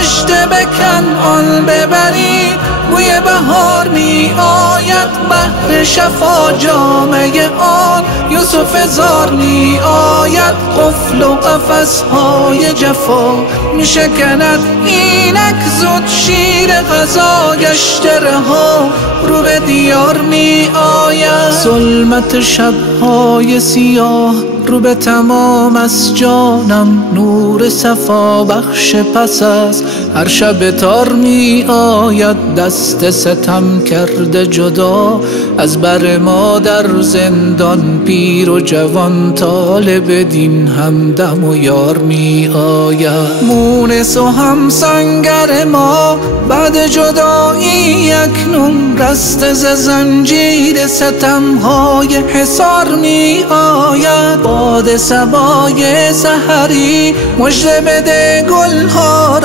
مژده به کنعان ببرید. بوی بهار می آید بهر شفا جامه آن یوسف زار می آید. قفل و قفس های جفا می شکند اینک زود شیر غذا گشته رها رو به دیار می آید. ظلمت شبهای سیاه رو به تمام از جانم نور صفا بخش پس از هر شب تار می آید. دست ستم کرده جدا از بر ما در زندان پیر و جوان طالب دین همدم و یار می آید. مونس و هم سنگر ما بعد جدایی اکنون رسته ز زنجیر ستمهای حصار می آید. باد صبای سحری مژده بده گلها